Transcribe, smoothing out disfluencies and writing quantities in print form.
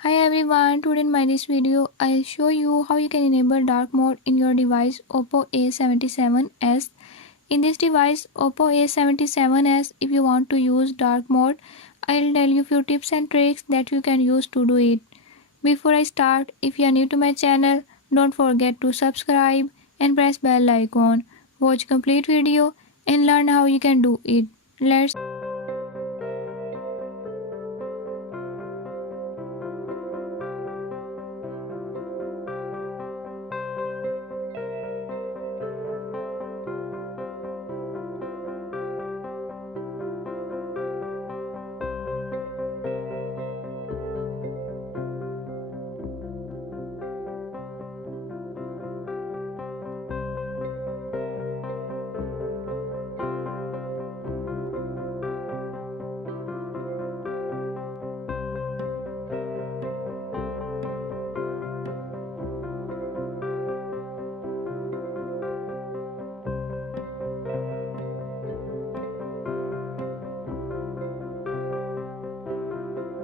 Hi everyone, today in my this video I'll show you how you can enable dark mode in your device Oppo A77s. In this device Oppo A77s, if you want to use dark mode, I'll tell you few tips and tricks that you can use to do it. Before I start, if you are new to my channel, don't forget to subscribe and press bell icon. Watch complete video and learn how you can do it. Let's